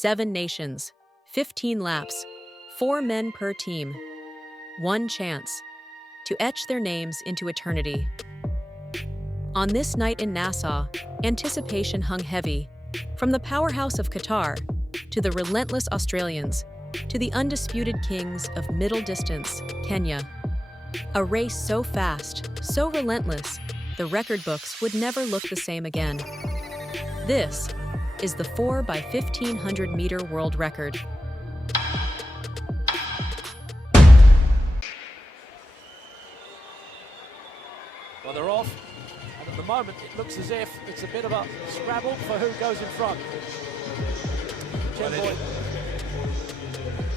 7 nations, 15 laps, 4 men per team. One chance to etch their names into eternity. On this night in Nassau, anticipation hung heavy, from the powerhouse of Qatar to the relentless Australians to the undisputed kings of middle distance, Kenya. A race so fast, so relentless, the record books would never look the same again. This is the 4x1500m world record. Well, they're off, and at the moment it looks as if it's a bit of a scrabble for who goes in front. Cheboi.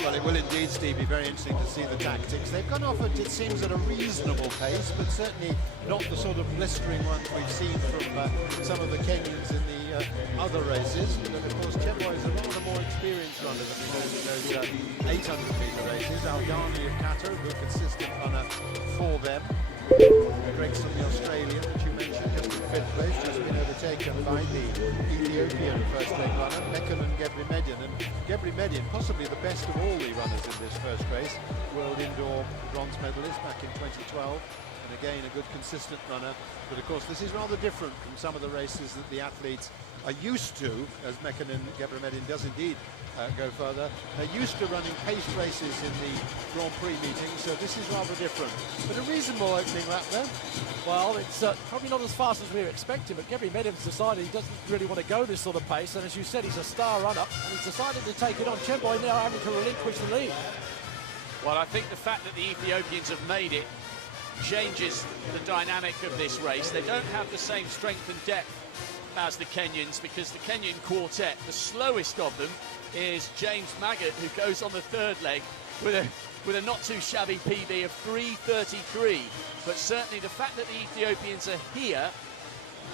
Well, it will indeed, Steve, be very interesting to see the tactics. They've gone off at, it seems, at a reasonable pace, but certainly not the sort of blistering ones we've seen from some of the Kenyans in the other races. But of course, Cheboi is a rather more experienced runner than we know in those 800-metre races. Al-Ghani of Qatar, a good consistent runner for them. Gregson, the Australian, which you mentioned, just in 5th place, just been overtaken by the Ethiopian first leg runner, Mekonnen Gebremedhin. And Gebremedhin, possibly the best of all the runners in this first race, world indoor bronze medalist back in 2012, and again a good consistent runner. But of course this is rather different from some of the races that the athletes are used to, as Mekonnen Gebremedhin does indeed go further. They're used to running paced races in the Grand Prix meetings, so this is rather different. But a reasonable opening lap there. Well, it's probably not as fast as we were expecting, but Gebremedhin's decided he doesn't really want to go this sort of pace, and as you said, he's a star runner, and he's decided to take it on. Cheboi now having to relinquish the lead. Well, I think the fact that the Ethiopians have made it changes the dynamic of this race. They don't have the same strength and depth as the Kenyans, because the Kenyan quartet, the slowest of them is James Magut, who goes on the 3rd leg with a not too shabby PB of 3:33. But certainly the fact that the Ethiopians are here,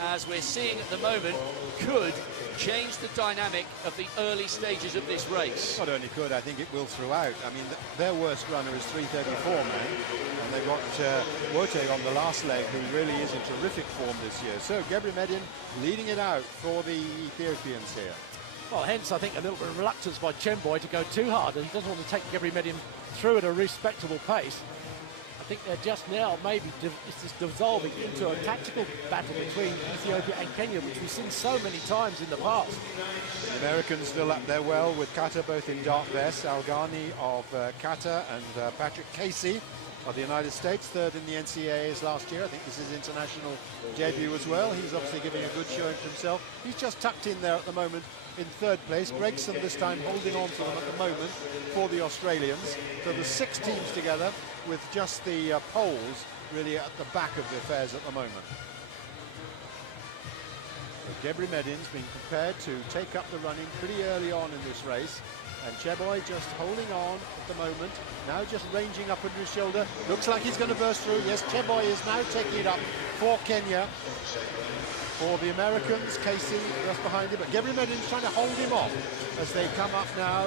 as we're seeing at the moment, could change the dynamic of the early stages of this race. Not only could, I think it will throughout. I mean, their worst runner is 3:34, man, and they've got Wote on the last leg, who really is in terrific form this year. So Gebremedhin leading it out for the Ethiopians here. Well, hence I think a little bit of reluctance by Cheboi to go too hard, and he doesn't want to take Gebremedhin through at a respectable pace. I think they're just now maybe it's just dissolving into a tactical battle between Ethiopia and Kenya, which we've seen so many times in the past. The Americans still up there well with Qatar, both in dark vests. Al-Ghani of Qatar and Patrick Casey of the United States, 3rd in the NCAAs last year. I think this is international debut as well. He's obviously giving a good showing for himself. He's just tucked in there at the moment in 3rd place. Gregson this time holding on to them at the moment for the Australians. So there's 6 teams together, with just the poles really at the back of the affairs at the moment. So Gebremedhin's been prepared to take up the running pretty early on in this race, and Cheboi just holding on at the moment, now just ranging up under his shoulder. Looks like he's going to burst through. Yes, Cheboi is now taking it up for Kenya. For the Americans, Casey just behind him, but Gebremedhin's trying to hold him off as they come up now,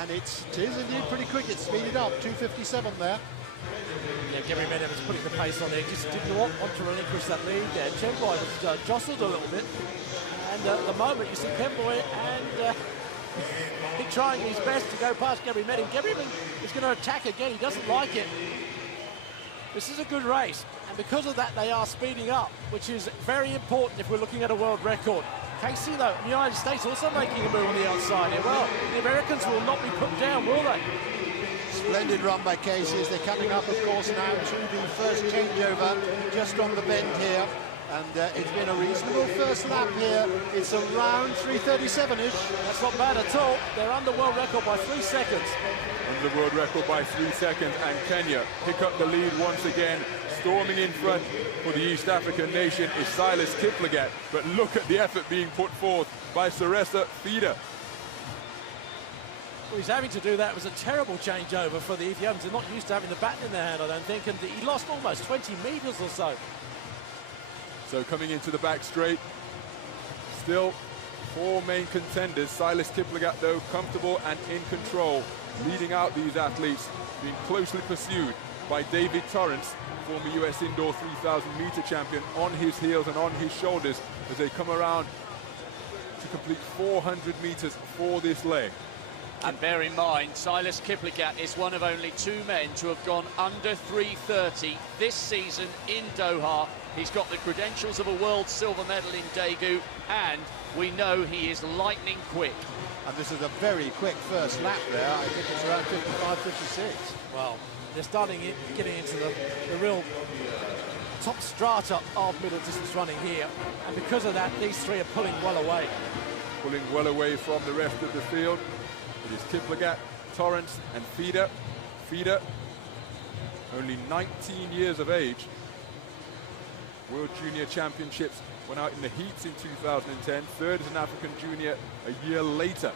and it is indeed pretty quick. It's speeded up, 2:57 there. Yeah, Gebremedhin was putting the pace on there, just didn't want to relinquish that lead there. Cheboi was jostled a little bit, and at the moment you see Cheboi and he's trying his best to go past Gebremedhin. Gebremedhin is going to attack again. He doesn't like it. This is a good race, and because of that they are speeding up, which is very important if we're looking at a world record. Casey, though, the United States also making a move on the outside here. Well, the Americans will not be put down, will they? Splendid run by Casey as they're coming up, of course, now to the first changeover just on the bend here. And it's been a reasonable first lap here. It's around 3:37-ish. That's not bad at all. They're under world record by 3 seconds. Under world record by 3 seconds, and Kenya pick up the lead once again. Storming in front for the East African nation is Silas Kiplagat. But look at the effort being put forth by Soresa Fida. Well, he's having to do that. It was a terrible changeover for the Ethiopians. They're not used to having the baton in their hand, I don't think, and he lost almost 20 metres or so. So coming into the back straight, still 4 main contenders. Silas Kiplagat, though, comfortable and in control, leading out these athletes, being closely pursued by David Torrence, former US indoor 3,000-meter champion, on his heels and on his shoulders as they come around to complete 400 meters for this leg. And bear in mind, Silas Kiplagat is one of only 2 men to have gone under 3:30 this season in Doha. He's got the credentials of a world silver medal in Daegu, and we know he is lightning quick. And this is a very quick first lap there. I think it's around 55, 56. Well, they're getting into the real top strata of middle distance running here, and because of that, these 3 are pulling well away. Pulling well away from the rest of the field. It is Kiplagat, Torrence and Fida. Fida, only 19 years of age. World Junior Championships, went out in the heats in 2010, 3rd as an African junior a year later.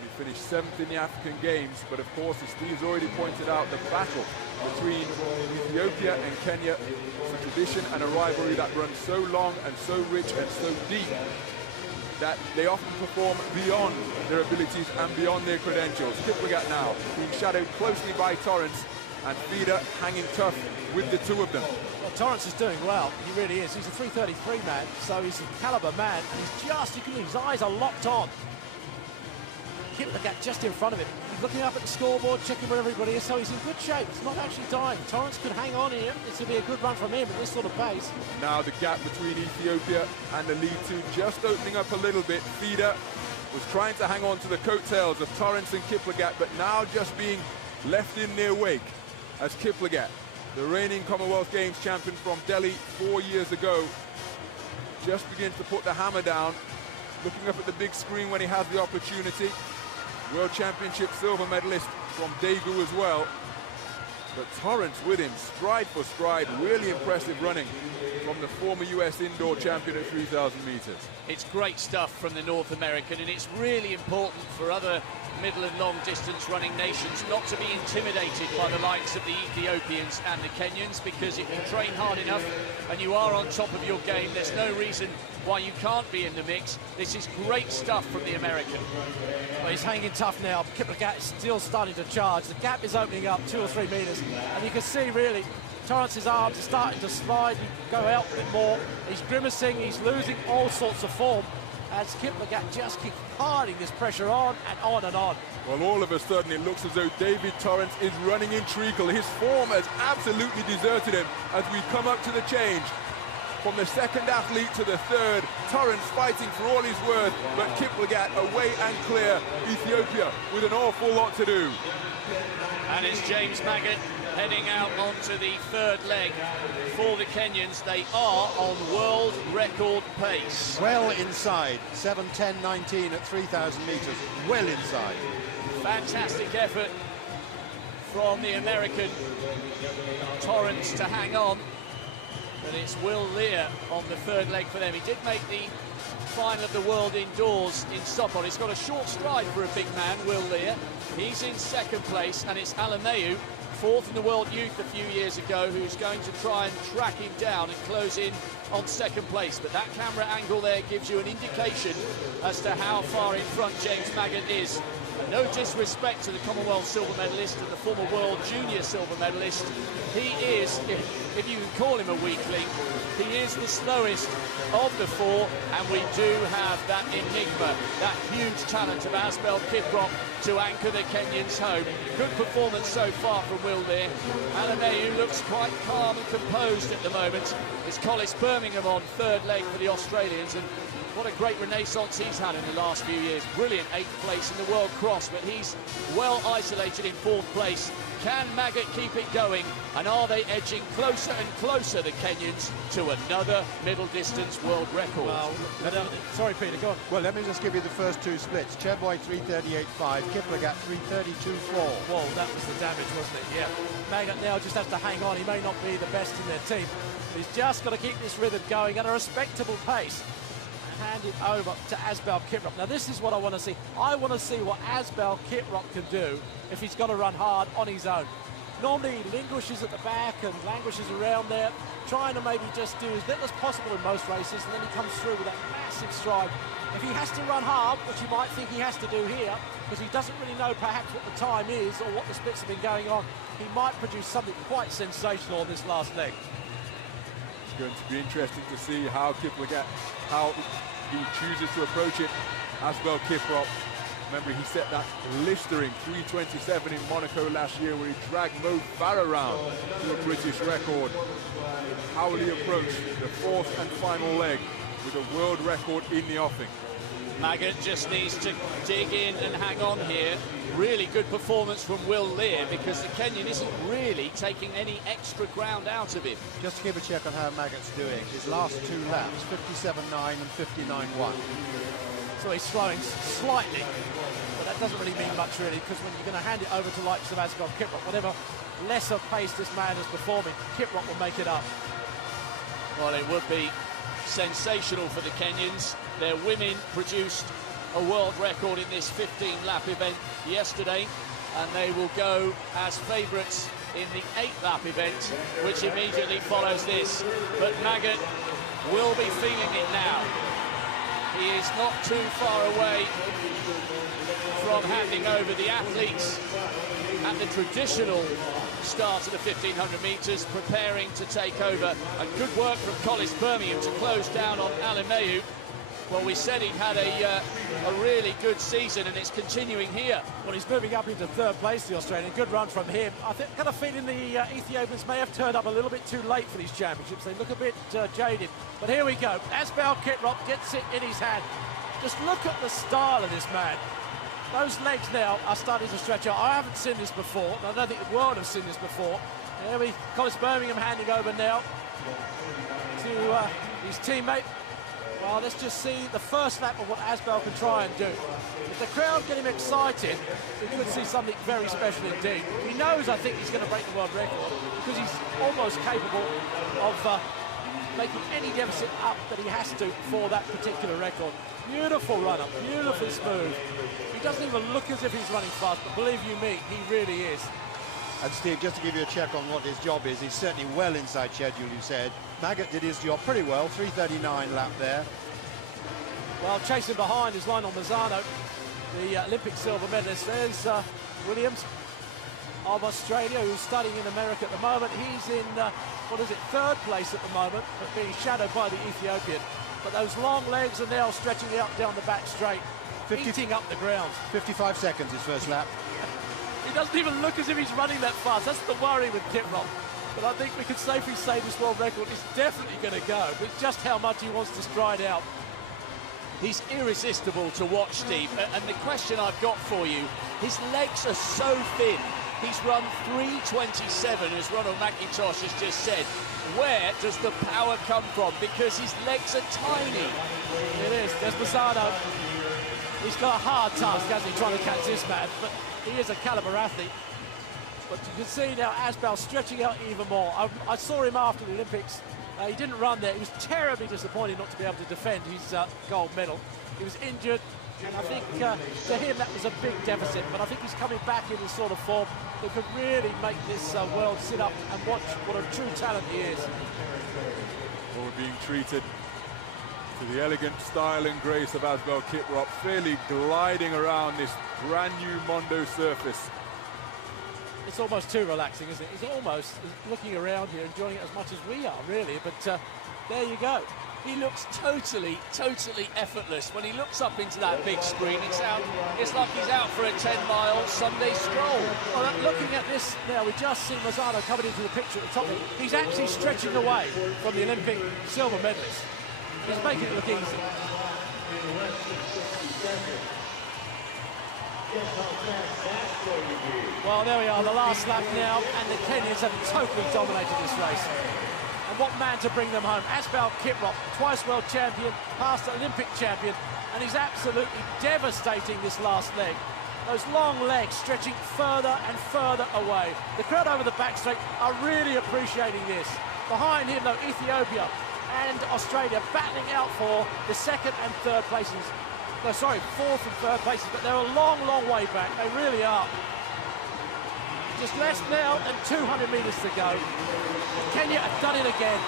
He finished 7th in the African Games, but of course, as Steve's already pointed out, the battle between Ethiopia and Kenya is a tradition and a rivalry that runs so long and so rich and so deep that they often perform beyond their abilities and beyond their credentials. Kiplagat now being shadowed closely by Torrence, and Fida hanging tough with the 2 of them. Well, Torrence is doing well, he really is. He's a 3:33 man, so he's a caliber man, and his eyes are locked on. Kiplagat just in front of him. He's looking up at the scoreboard, checking where everybody is, so he's in good shape. He's not actually dying. Torrence could hang on here. This would be a good run from him at this sort of pace. Now the gap between Ethiopia and the lead 2 just opening up a little bit. Fida was trying to hang on to the coattails of Torrence and Kiplagat, but now just being left in their wake as Kiplagat, the reigning Commonwealth Games champion from Delhi 4 years ago, just begins to put the hammer down, looking up at the big screen when he has the opportunity. World Championship silver medalist from Daegu as well. But Torrence with him, stride for stride, really impressive running from the former US indoor champion at 3,000 meters. It's great stuff from the North American, and it's really important for other middle and long distance running nations not to be intimidated by the likes of the Ethiopians and the Kenyans, because if you train hard enough and you are on top of your game, there's no reason why you can't be in the mix. This is great stuff from the American. Well, he's hanging tough now. Kiplagat is still starting to charge. The gap is opening up 2 or 3 meters, and you can see really Torrence's arms are starting to slide and go out a bit more. He's grimacing, he's losing all sorts of form as Kiplagat just keeps piling this pressure on and on and on. Well, all of a sudden it looks as though David Torrence is running in treacle. His form has absolutely deserted him as we come up to the change. From the 2nd athlete to the 3rd, Torrence fighting for all he's worth, but Kiplagat away and clear. Ethiopia with an awful lot to do. And it's James Magut heading out onto the 3rd leg for the Kenyans. They are on world record pace. Well inside, 7:10.19 at 3,000 meters, well inside. Fantastic effort from the American Torrence to hang on. But it's Will Leer on the 3rd leg for them. He did make the final of the world indoors in Stockholm. He's got a short stride for a big man, Will Leer. He's in 2nd place, and it's Alemayehu, 4th in the world youth a few years ago, who's going to try and track him down and close in on 2nd place. But that camera angle there gives you an indication as to how far in front James Magut is. And no disrespect to the Commonwealth silver medalist and the former world junior silver medalist. He is, if you can call him a weakling, he is the slowest of the 4, and we do have that enigma, that huge talent of Asbel Kiprop to anchor the Kenyans home. Good performance so far from Will Leer. Alemayehu looks quite calm and composed at the moment. It's Collis Birmingham on 3rd leg for the Australians, and what a great renaissance he's had in the last few years. Brilliant 8th place in the World Cross, but he's well isolated in 4th place. Can Magut keep it going? And are they edging closer and closer, the Kenyans, to another middle distance world record? Well, sorry, Peter, go on. Well, let me just give you the first 2 splits. Cheboi 3:38.5, Kiplagat 3:32.4. Whoa, that was the damage, wasn't it? Yeah. Magut now just has to hang on. He may not be the best in their team, but he's just got to keep this rhythm going at a respectable pace. Hand it over to Asbel Kiprop. Now this is what I want to see. I want to see what Asbel Kiprop can do if he's got to run hard on his own. Normally he languishes at the back and languishes around there, trying to maybe just do as little as possible in most races, and then he comes through with that massive stride. If he has to run hard, which you might think he has to do here, because he doesn't really know perhaps what the time is or what the splits have been going on, he might produce something quite sensational on this last leg. It's going to be interesting to see how Kiplagat, how he chooses to approach it. Asbel Kiprop, remember he set that blistering 3:27 in Monaco last year where he dragged Mo Farah around to a British record. How will he approach the fourth and final leg with a world record in the offing? Magut just needs to dig in and hang on here. Really good performance from Will Leer because the Kenyan isn't really taking any extra ground out of him. Just to give a check on how Magut's doing, his last 2 laps, 57.9 and 59.1. So he's slowing slightly, but that doesn't really mean much really, because when you're going to hand it over to likes of Asbel Kiprop, whatever lesser pace this man is performing, Kiprop will make it up. Well, it would be sensational for the Kenyans. Their women produced a world record in this 15-lap event yesterday, and they will go as favourites in the 8-lap event, which immediately follows this. But Magut will be feeling it now. He is not too far away from handing over the athletes at the traditional start of the 1500 metres, preparing to take over. And good work from Collis Birmingham to close down on Alemayehu. Well, we said he had a really good season, and it's continuing here. Well, he's moving up into 3rd place, the Australian. Good run from him. I think, got a feeling the Ethiopians may have turned up a little bit too late for these championships. They look a bit jaded. But here we go. Asbel Kiprop gets it in his hand. Just look at the style of this man. Those legs now are starting to stretch out. I haven't seen this before. I don't think the world has seen this before. There Collis Birmingham handing over now to his teammate. Well, let's just see the first lap of what Asbel can try and do. If the crowd get him excited, we could see something very special indeed. He knows, I think, he's going to break the world record because he's almost capable of making any deficit up that he has to for that particular record. Beautiful run-up, beautifully smooth. He doesn't even look as if he's running fast, but believe you me, he really is. And Steve, just to give you a check on what his job is, he's certainly well inside schedule, you said. Magut did his job pretty well, 3:39 lap there. Well, chasing behind is Leonel Manzano, the Olympic silver medalist. There's Williams of Australia, who's studying in America at the moment. He's in, 3rd place at the moment, but being shadowed by the Ethiopian. But those long legs are now stretching out down the back straight, eating up the ground. 55 seconds his first lap. He doesn't even look as if he's running that fast. That's the worry with Kiprop. But I think we can safely say this world record is definitely going to go. But just how much he wants to stride out. He's irresistible to watch, Steve. And the question I've got for you, his legs are so thin. He's run 3:27, as Ronald McIntosh has just said. Where does the power come from? Because his legs are tiny. It is. There's Manzano. He's got a hard task, hasn't he, trying to catch this man. But he is a caliber athlete. But you can see now Asbel stretching out even more. I saw him after the Olympics. He didn't run there. He was terribly disappointed not to be able to defend his gold medal. He was injured, and I think to him that was a big deficit. But I think he's coming back in this sort of form that could really make this world sit up and watch what a true talent he is. Well, we're being treated to the elegant style and grace of Asbel Kiprop, fairly gliding around this brand new Mondo surface. It's almost too relaxing, isn't it? He's almost looking around here, enjoying it as much as we are, really. But there you go. He looks totally effortless. When he looks up into that big screen, it's like he's out for a 10-mile Sunday stroll. Well, looking at this now, we just see Manzano coming into the picture at the top. He's actually stretching away from the Olympic silver medalist. He's making it look easy. Well, there we are, the last lap now, and the Kenyans have totally dominated this race. And what man to bring them home. Asbel Kiprop, twice world champion, past Olympic champion, and he's absolutely devastating this last leg. Those long legs stretching further and further away. The crowd over the back straight are really appreciating this. Behind him, though, Ethiopia and Australia battling out for the 2nd and 3rd places. No, sorry, 4th and 3rd places, but they're a long, long way back. They really are. Just less now than 200 metres to go. Kenya have done it again.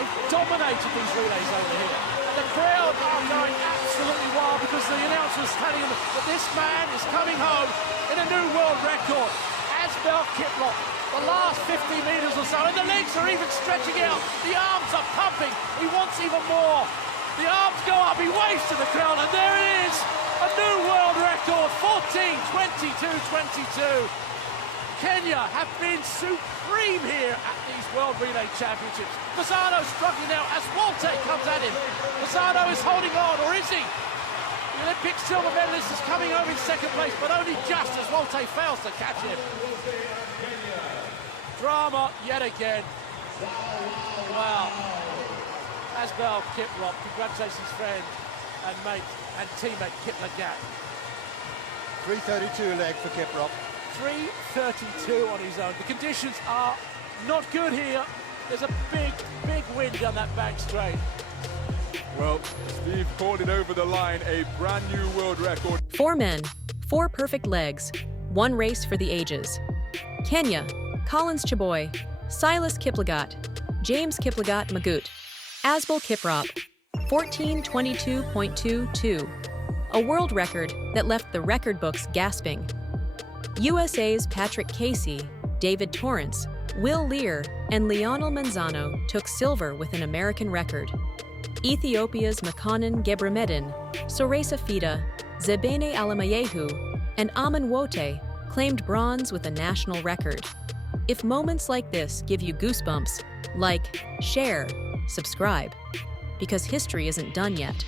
They've dominated these relays over here. And the crowd are going absolutely wild because the announcer's telling them that this man is coming home in a new world record. Asbel Kiprop, the last 50 metres or so, and the legs are even stretching out. The arms are pumping. He wants even more. The arms go up, he waves to the crowd, and there it is! A new world record, 14:22.22. Kenya have been supreme here at these World Relay Championships. Manzano struggling now as Wote comes at him. Manzano is holding on, or is he? The Olympic silver medalist is coming over in second place, but only just as Wote fails to catch him. Drama yet again. Wow. Asbel Kiprop congratulates his friend and mate and teammate Kiplagat. 3:32 leg for Kiprop. 3:32 on his own. The conditions are not good here. There's a big wind down that back straight. Well, Steve called it over the line, a brand new world record. 4 men, 4 perfect legs, 1 race for the ages. Kenya, Collins Cheboi, Silas Kiplagat, James Kiplagat Magut, Asbel Kiprop, 14:22.22, a world record that left the record books gasping. USA's Patrick Casey, David Torrence, Will Leer, and Leonel Manzano took silver with an American record. Ethiopia's Mekonnen Gebremedhin, Soresa Fida, Zebene Alemayehu, and Aman Wote claimed bronze with a national record. If moments like this give you goosebumps, like, share, subscribe, because history isn't done yet.